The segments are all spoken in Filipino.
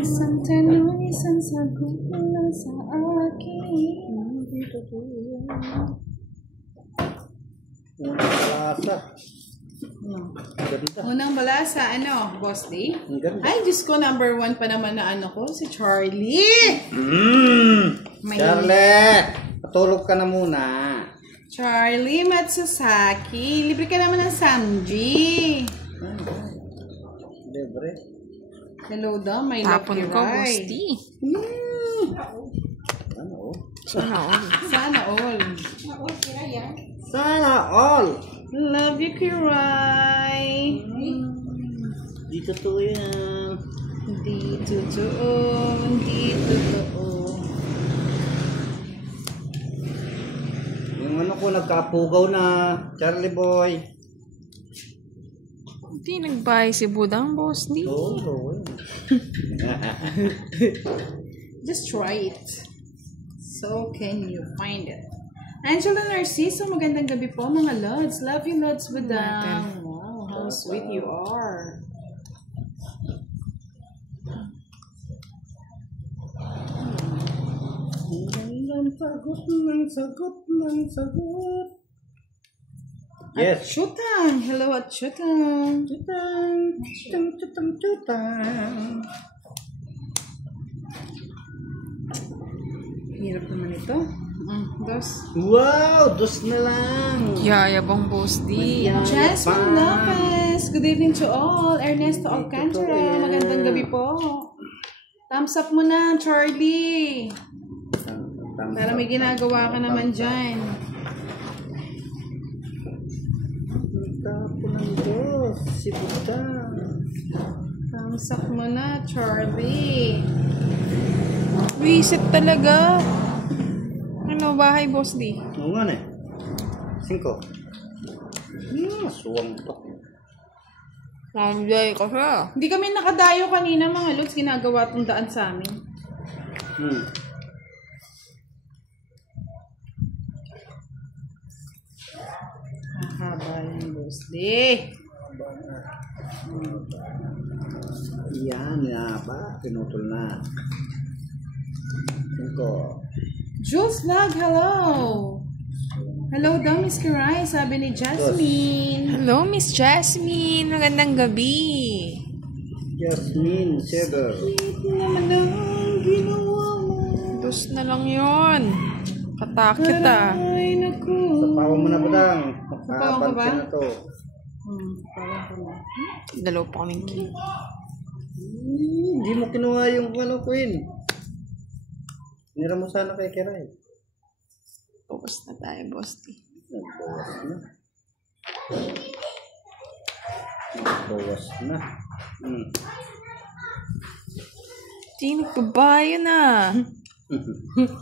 Isang tanong, isang sagot mo lang sa akin. Unang balasa. Ganda. Unang balasa, ano, Boss D? Ang ganda. Ay, Diyos ko, number 1 pa naman na ano ko, si Charlie. Charlie! Patulog ka na muna. Charlie Matsusaki. Libre ka naman ng Samji. Libre. Hello daw, my Tapon lucky ko, ride. Boss D. Ano? Sana all. Sana all. Sana all! Love you, Kiray. Di totoo yan. Hindi totoo, hindi totoo. Yung ano ko, nagkaapugaw na. Charlie boy. Hindi nagbahay si Budang, Boss D. Oo. Just try it. So can you find it? Angela Narciso, magandang gabi po mga Lods. Love you, Lods Budang. Wow, how sweet you are. Sagot. Yes. Chutang! Hello at Chutang. Chutang. Hirap naman ito. Dos. Wow! Dos na lang. Yayabang, Boss D. Jasmine Lopez. Good evening to all. Ernesto Alcantara. Magandang gabi po. Thumbs up mo na, Charlie. Para may ginagawa ka naman dyan. Tapo ng dos. Si Buddha. Thumbs up mo na, Charlie. Visit talaga. Ano, bahay, Boss D? Oo nga na eh. 5. Suwang to. Mamjay ko siya. Hindi kami nakadayo kanina mga Lods. Ginagawa itong daan sa amin. Hahaba yung Boss D. Yan na ba? Pinutol na. 5. Jules Vlog, hello! Hello daw, Miss Kiray, sabi ni Jasmine. Hello, Miss Jasmine. Magandang gabi. Jasmine Sever. Ito naman ang ginawa mo. Dos na lang yun. Katakit ah. Ay, naku. Sapawan mo na ba dang? Sapawan ko ba? Na to. Parang ko na. Dalaw pa kaming key. Hindi mo kinuha yung ano, Queen. Nira mo sana kay Kiray. Focus na tayo, Boss D. Nagbawas na. Nagbawas na. Di, nagbabayo na.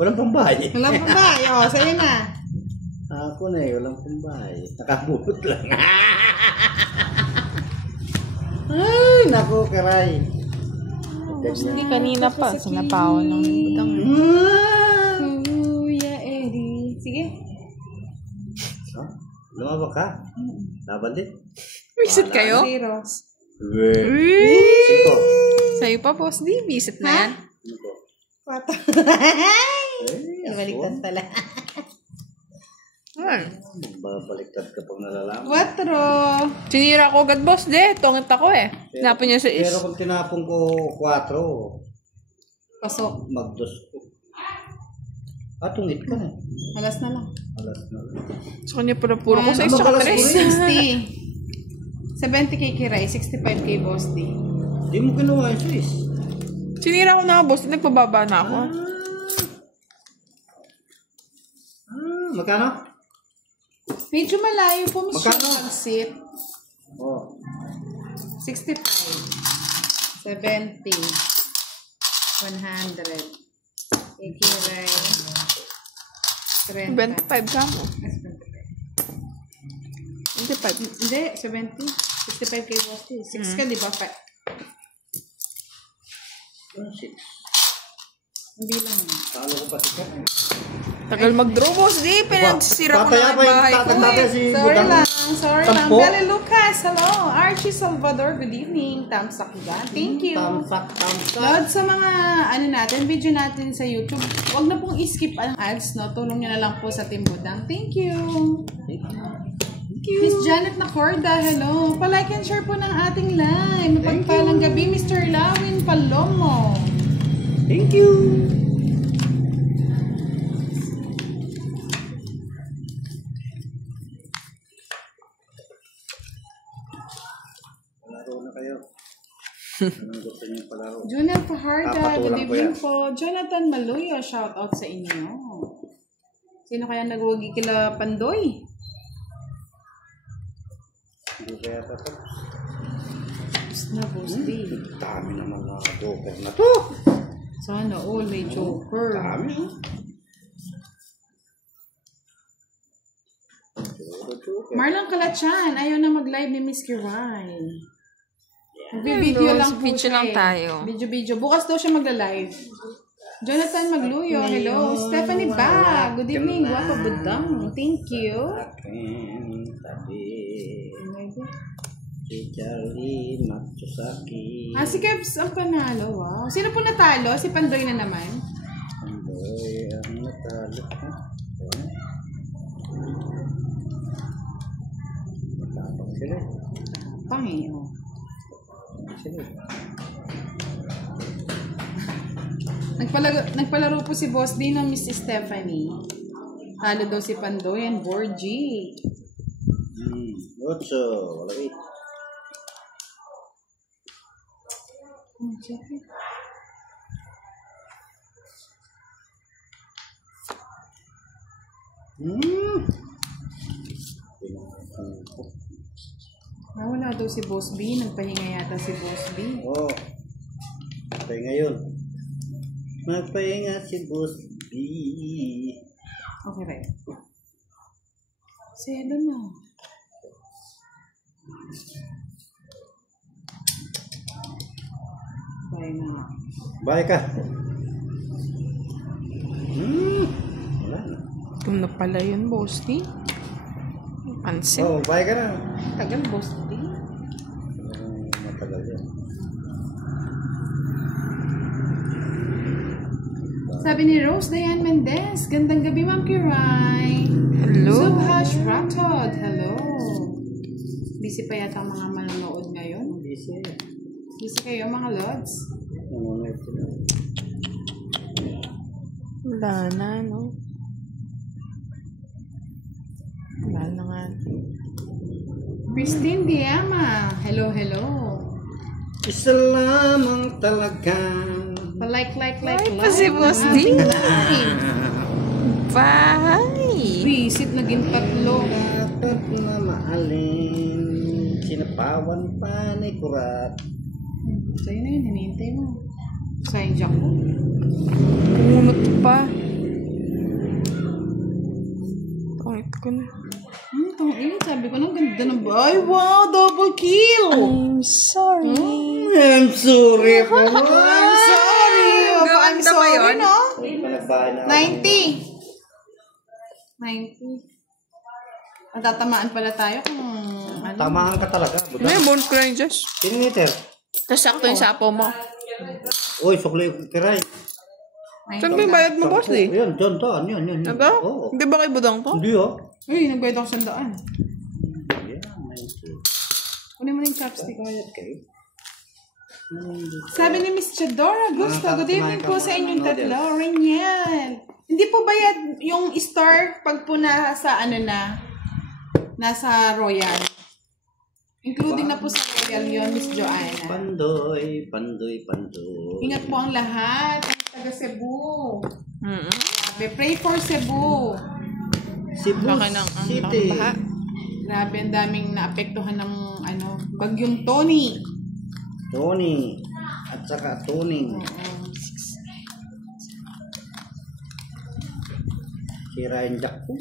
Walang pambahay. Walang pa ba? O, sa'yo na. Ako na eh, walang pambahay. Nakabulot lang. Ay, naku, Kiray. Boss D, kanina pa. Sinapawan ng Budang. Kuya Eddie. Sige. Lumabak ka? Laban din? Visit kayo? 0. Cinco. Sa'yo pa, Boss D. Visit na yan. Cinco. 4. Baliktad pala. Babaliktad ka pag nalalaman. 4. Sinira ko agad, Boss D. Tungit ako eh. Tinapon niya sa is. Pero kung tinapon ko 4, Pasok. magdos ko. Tungit ka na. Alas na lang. Alas na. Sa kanya puro ko sa Ano isa ba ka alas 60. 70k Kiray, 65k Boss D. Hindi mo kinuha yung Swiss. Sinira ko na, Boss D. Nagpababa na ako. Magkano? Medyo malayo po, Miss Magkano? Exit. Oh. 65. 70. 100. Kiray. 30. 25 ka mo. 25. Hindi, 70. 65k Boss D. 6 ka, di ba? 5. 6. Hindi lang. Talo ko pa si Kat. Tagal mag-draw, boss. Di, pinagsisira ko na ang bahay ko. Sorry lang. Belle Lucas, hello. Archie Salvador, good evening. Tamsak yan. Thank you. Tamsak. Lord, sa mga video natin sa YouTube, wag na pong i-skip ang ads, no? Tulong nyo na lang po sa Team Budang. Thank you. Miss Janet Nacorda, hello. Pa-like and share po ng ating live. Mapagpalang gabi, Mr. Lawin Palomo. Thank you. Palaro na kayo. Anong gusto niyo palaro? Junel Fajarda, good Papatulang ko evening yan. po. Jonathan Maluyo, shout out sa inyo. Sino kaya nagwagi kila Pandoy? Hindi kaya ito. Na Bosti. Dami na mga joker na to. Sana all may joker. Dami. Marlon Kalachan, ayaw na mag-live ni Miss Kiray. Mag-video Hello, lang po video siya lang eh. tayo. Video. Bukas daw siya mag-live. Jonathan Magluyo, hello. Stephanie Ba, good evening. Guapa Budang, thank you. Si Charlie Matsusaki. Si Kebs ang panalo, wow. Sino po natalo? Si Pandoy na naman. Pandoy ang natalo. Matapang sila. Pangyo. Sila. Nagpalaro po si Boss Dino, Miss Stephanie. Talo daw si Pandoy and Borgie. Otso. Wala eh. Wala daw si Boss B. Nagpahinga yata si Boss B. Oo. Pahinga yun. Magpahinga si Boss B. Okay, right. Selo na. Bye na. Bye ka. Wala na. Kung na pala yun, boss. Di. Pansin. Oh, bye ka na. Tagal, Boss B. Matagal yan. Sabi ni Rose Diane Mendez, gandang gabi, Ma'am Kiray. Hello. Subhash Ratod, hello. Busy pa yata ang mga manonood ngayon. Busy. Busy kayo, mga lods. Nanonood sila. Wala na, no? Wala na nga. Christine Diama, hello. Isa lamang talaga. Pa-like. pa si Boss D. Bye! Visit naging tatlo. Dapat na maalin. Sinapawan pa ni Kurat. Sa'yo na yun, hinihintay mo. Sa'yo jack mo. Pumunot pa. Pangit ko na. Sabi ko, ang ganda ng ay, wow, double kill! I'm sorry. I'm sorry po. I'm sorry! I'm Ganda ba sorry, yun? no? Hindi pa nagbahay na. 90. Matatamaan pala tayo kung ano. Tamaan ka talaga. May bone crunches. Kilometer. Tapos sakto yung sapo mo. Uy, sukli kiray. Saan ba yung bayad mo, boss D? Yan, dyan. Yan. Naga? Oo. Hindi ba kay Budang to? Hindi oh. Uy, nagbayad ako 100. Yeah, 90. Kunin mo na yung chopstick. Okay. Sabi ni Miss Chadora Gusto, good evening po sa inyong tatlo. Reniel. Hindi po bayad yung star pag po nasa nasa Royal. Including na po sa Royal yun, Miss Joanna. Pandoy. Ingat po ang lahat. Taga Cebu. Grabe, pray for Cebu. Cebu Baka ng City. baha. Grabe, ang daming naapektuhan ng bagyong Tony. Tony. At saka Tuning. Si Ryan Jack po.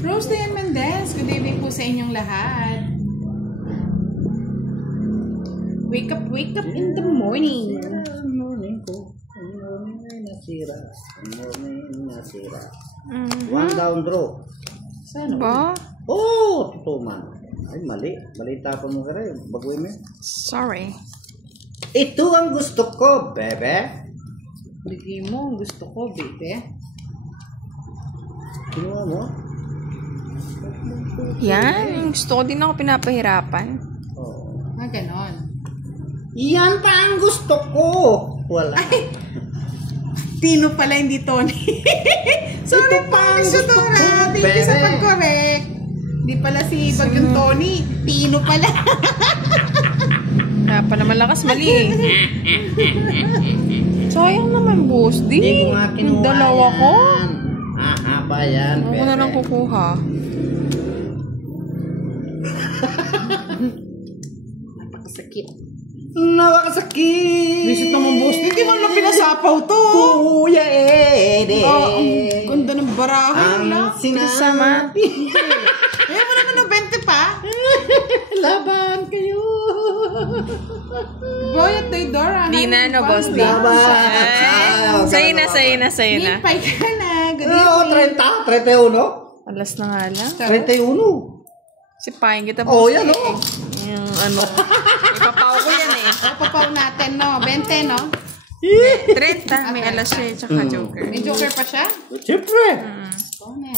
Rose Diane Mendez, good evening po sa inyong lahat. wake up in the morning. Ang morning ko. Ang morning ay nasira. Ang morning ay nasira. One down draw. Saan? Ba? Oh, totoo man. Ay, mali. Mali tapon mo ka rin. Baguhin mo. Sorry. Ito ang gusto ko, bebe. Bigay mo ang gusto ko, baby. Kinuha mo? Yan. Gusto ko din ako pinapahirapan. Oh. Ganon. Yan pa ang gusto ko. Wala. Ay! Tino pala, hindi Tony. Sorry Ito pa, pa ang Miss gusto Dora. ko, Thank you sa bebe. pag-correct. Hindi pala si Bagyong Tony. Tino pala. Kaya pala malakas, mali eh. Sayang naman, boss. Hindi ko nga kinuha Dalawa yan. ko. Haba yan, Ako na lang kukuha. Napakasakit. Nakakasakit. Visit naman, boss. Hindi mo lang pinasapaw to. Kuya Ede. Oh, ang ganda ng barahan Ang lang. sinasabi. Ayaw mo naman ng 20 pa. Laban kayo. Boy at Dora. Di na, no, boss. Di. Laban. Sa'yo na, sa'yo na, sa'yo na. Hipay ka na. Good Oo, evening. 31. Alas na nga lang. 31. Sipahin kita, Oh, boss. yan, oh. Yung ano. Ipapaw ko yan eh. Papaw natin, no? 20, no? 30. May alas siya, tsaka joker. May joker pa siya? Siyempre. Oh, man.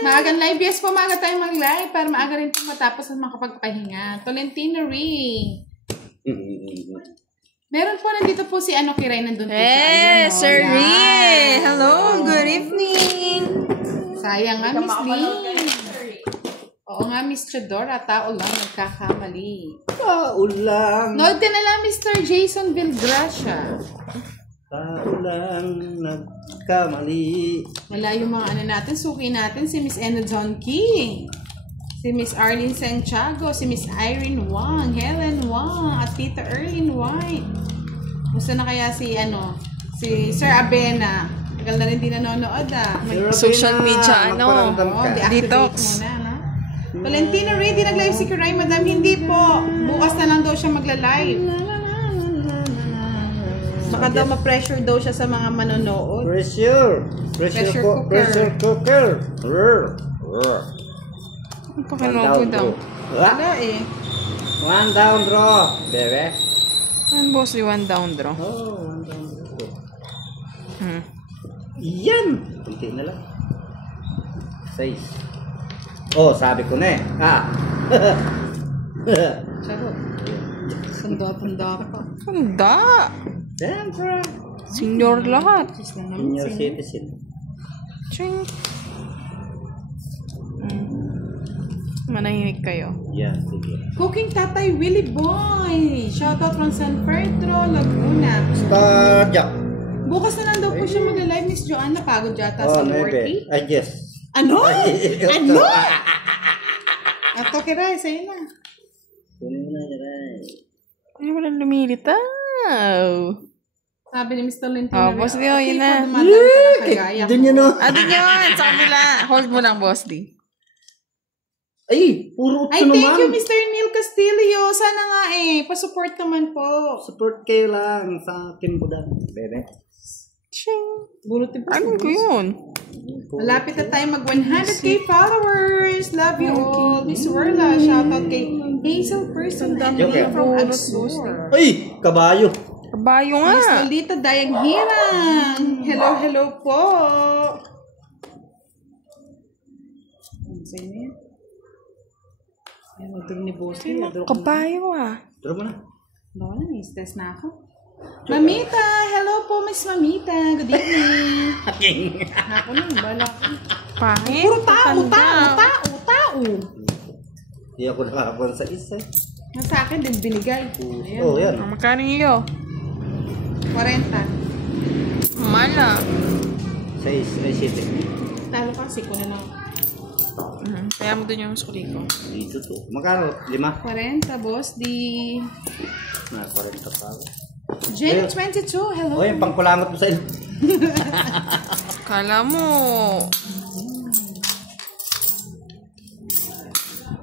Maagang live. Yes po, maaga tayong mag-live para maaga rin po matapos at makapagpahinga. Tolentino Ring. Meron po, nandito po si ano, Kiray, nandun po Eh, sa Sir Yan. Lee. Hello, good evening. Sayang nga, Miss Lee. Oo nga, Miss Chadora, tao lang, nagkakamali. Tao lang. Nood din na lang, Mr. Jason Vilgracia. Tao lang nagkamali. Wala yung mga ano natin, suki natin, si Miss Ena John Key, si Miss Arlene Santiago, si Miss Irene Wang, Helen Wang, at Tita Erlene White. Gusto na kaya si si Sir Abena. Tagal na rin di nanonood Social media, ano? Deactivate Detox. muna, no? Valentina Ray, di nag-live si Kiray, madam. Hindi po. Bukas na lang daw siya magla-live. Baka daw ma-pressure daw siya sa mga manonood. Pressure cooker. Pressure cooker. Ang pakinood daw. Wala eh. One down draw. Bebe. Ang boss, di one down draw. Oh, one down draw. Yan. Kunti na lang. 6. Oh, sabi ko na eh. Charot. Sanda-tanda pa. Handa. Siyempre. Senior lahat. Just na naman. Senior citizen. Ching. Manahimik kayo. Yan, sige. Cooking Tatay Willie Boy. Shoutout from San Pedro, Laguna. Star Jack. Bukas na lang daw po siya mag-live, Miss Joanna. Pagod yata sa worky. Ay, yes. Ano? Ano? Ato Kiray, sa'yo na. Kunin mo na, Kiray. Ay, walang lumilitaw. Sabi ni Mr. Lentino. Oh, boss Dio, yun na. Doon yun, no? Doon yun. Sa kabila. Hold mo lang, boss D. Ay, puro Ay, utso thank naman. you, Mr. Neil Castillo. Sana nga pa-support naman po. Support kayo lang sa akin budang. Bebe. Ching. Burutin po. Ano ko yun? Malapit na tayo mag 100k followers. Love you all. Miss Werla, shoutout kay Hazel Person and Okay. from Agsur. Ay, kabayo. Kabayo Miss nga. Lolita Dayanghirang. Hello, hello po. Sa'yo na yan. Ay, mag-draw ni Bossy. Kabayo ah. Turo mo na. Baka na, stress na ako. Mamita! Hello po, Miss Mamita. Good evening. Ako na, bala ko. Pangit. Puro tao. Hindi ako nakakakuha sa isa. Sa akin din binigay. Ayan. Oh, yan. Ang magkano iyo? 40. Mala. 6, ay 7. Talo kasi ko na lang. Kaya mo dun yung sukli ko. Dito to. Magkano? 5? 40, boss. Di... Na, 40 pa ako. Jen 22, hello. Oy, pangkulangot mo sa ilo. Kala mo.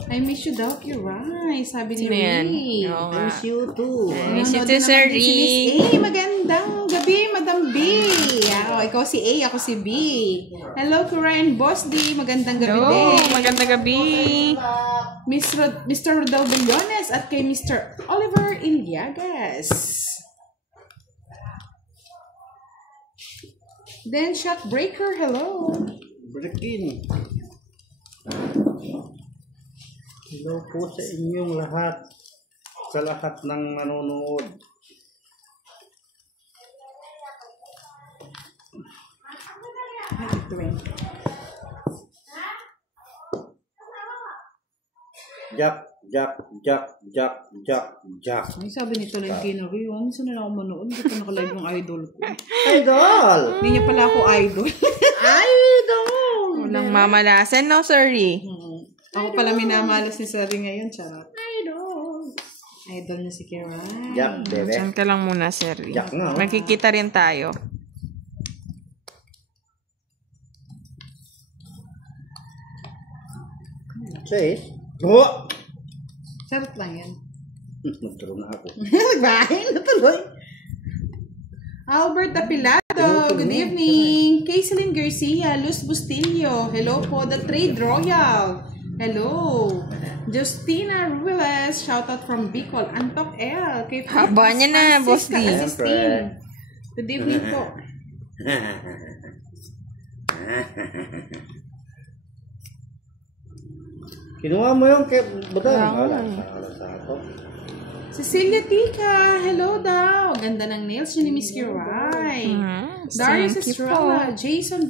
I I miss you daw, Kiray. Sabi ni Sino yan? Ray. Oo I nga. miss you too. Miss you Nanonood too, na Sir naman din si Miss Ray. A. Magandang gabi, Madam B. Ikaw si A, ako si B. Hello, Kiray and Boss D. Magandang gabi Hello, din. magandang gabi. Mr. Rodel Billones at kay Mr. Oliver Iliagas. Then Shockbreaker, hello. Breaking. Hello po sa inyong lahat. Sa lahat ng manonood. Jack. Ay, sabi ni Tolentino, yung minsan na lang ako manood, hindi pa nakalive yung idol ko. Idol! Hindi niya pala ako idol. Idol! Walang mamalasan, no, sorry. Ako pala minamalas ni Sari ngayon, charot. Idol na si Kiray. Jack, bebe. Diyan ka lang muna, sorry. Jack nga, oh. Magkikita rin tayo. Says, oh! Charot lang yan. Nagturo na ako. Nagbahin na tuloy. Albert Apilado, good evening. Kaislyn Garcia, Luz Bustillo, hello po, The Trade Royal. Hello. Justina Ruiles, shoutout from Bicol. Antok L. Kay Haba niya na, Boss D. Good evening po. Kinuha mo yung kay Budang. Wala. Wala sa ako. Cecilia Tica, hello daw. Ganda ng nails niya ni Miss Kiray. Darius Thank you Estrella, Jason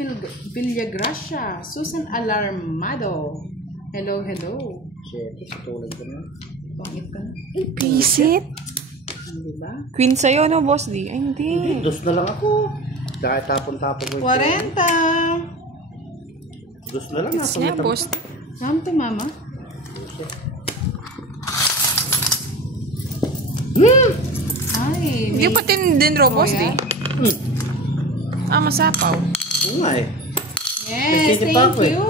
Villagracia, Susan Alarmado. Hello. Shit, tutulog ko na. Pangit ka na. Pisit. Diba? Queen sa'yo, no, Boss D? Ay, hindi. Dos na lang ako. Dahil tapon-tapon ko. 40. Dos na lang. It's nga, Boss D. Saan to, Mama? Ay, Hindi pa din raw, Boss D. Masapaw. Oo nga eh. Yes, Kasi pa thank ako eh. you.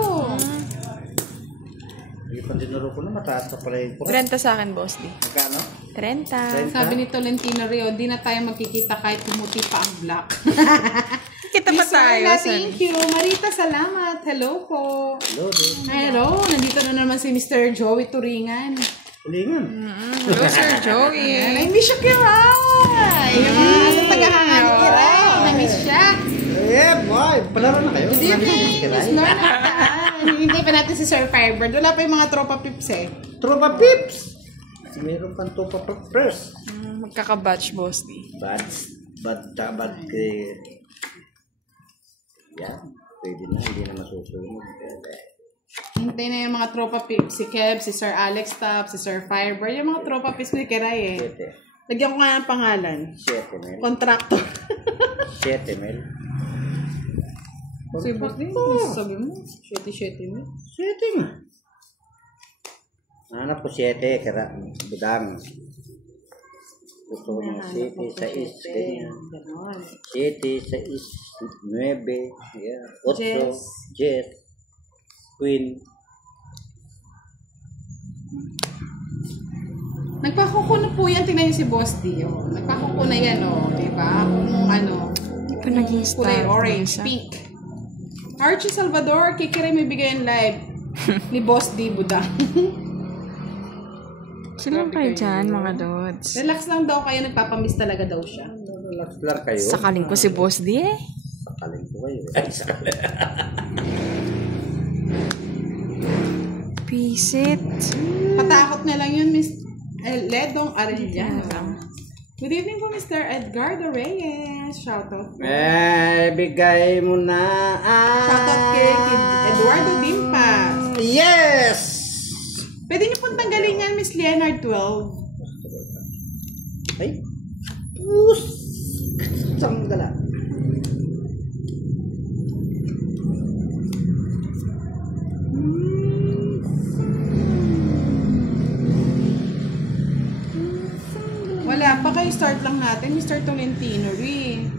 Hindi pa dinuro ko na mataas ka pala yung 30 sa akin, Boss D. Magkano? 30. Sabi ni Tolentino Rio, di na tayo magkikita kahit pumuti pa ang black. Kita pa Miss tayo. Marla, thank you. Marita, salamat. Hello po. Hello, dude. Hello, nandito na naman si Mr. Joey Turingan. Ulingan. Hello, Sir Joey. I miss you, Kiray. Yung mga tagahangan ni Kiray. Na-miss siya. Eh, boy. Palaro na kayo. Good evening, Miss Lorna. Hindi pa natin si Sir Firebird. Wala pa yung mga tropa pips eh. Tropa Pips! Meron pang tropa Pips. Magkakabatch, Boss D. Bad kay... Yan. Pwede na. Hindi na masusunod. Hintay na yung mga tropa pips. Si Kev, si Sir Alex Top, si Sir Firebird. Yung mga tropa pips ni Kiray eh. 7. Lagyan ko nga ng pangalan. 7 mil. Contractor. 7 mil. Si Boss din, sabi mo, 7 mo. 7 nga. Hanap ko 7. Kaya Budang. Gusto ko ng 7 sa is. Ganyan. 7 sa is. 9. 8. Jess. Queen. Nagpakuko na po yan. Tingnan niyo si Boss D. Oh. Nagpakuko na yan. Oh. Diba? Kung ano. Hindi pa naging Kulay star. orange, pink. Archie Salvador, kikiray may bigayan live. Ni Boss D. Budang. Sila kayo dyan, mga Lods. Relax lang daw kayo. Nagpapamiss talaga daw siya. Relax lang kayo. Sakaling ko si Boss D eh. Sakaling ko kayo. Ay, sakaling. Pisit. Patakot na lang yun, Miss Ledong Arellano. Good evening po, Mr. Edgardo Reyes. Shoutout po. Bigay mo na. Shoutout kay Eduardo Dimpas. Yes! Pwede niyo pong tanggalin yan, Miss Leonard 12. Ay. Sanggala. Wala pa kayo, start lang natin, Mr. Tolentino rin.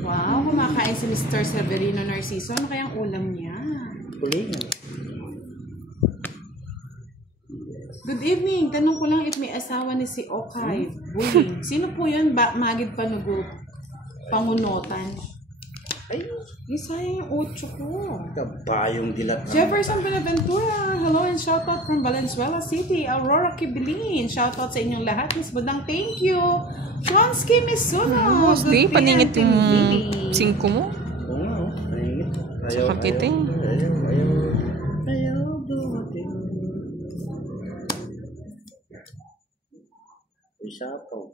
Wow, kumakain si Mr. Severino Narciso. Ano kayang ulam niya? Kulingan. Good evening. Tanong ko lang if may asawa ni si Okay. Bullying. Sino po yun? Magid Panugo. Pangunutan. Ay, sayang yung 8 ko. Kabayong dilat. Jefferson Benaventura. Hello and shoutout from Valenzuela City. Aurora Kibilin. Shoutout sa inyong lahat. Miss Budang, thank you. Chonsky Misuno. Di, paningit yung 5 mo. Oo nga, paningit. Sakit eh. Ayaw dumating. Isapaw.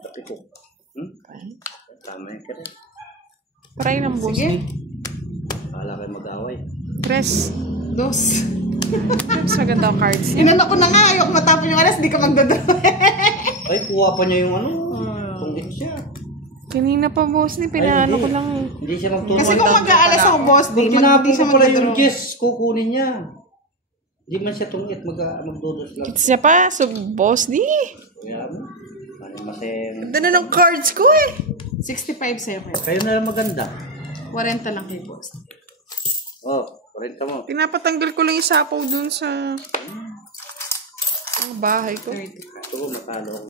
Tapi ko. Tama yan ka rin. Try ng boss. Sige. Kala kayo mag-away. 3, 2. sa ganda cards. Inano ko na nga. Ayok matapon yung alas. Di ka magdodoro. Ay, kuha pa niya yung ano. Tunggit siya. Kanina pa boss, pinaano ko lang eh. Hindi siya magturuan. Kasi kung mag-aalas ako, boss, Kung di tinapon siya ko pala yung magdodoro. Jess, kukunin niya. Hindi man siya tungit, magdodos lang. Siya pa, so boss di. Kaya ano? Ano masayang. Ganda na ng cards ko eh. 65-7. Kayo na lang maganda. 40 lang kay boss. Oh, 40 mo. Pinapatanggal ko lang yung sapaw dun sa bahay ko. 30. Ito, matalo ako.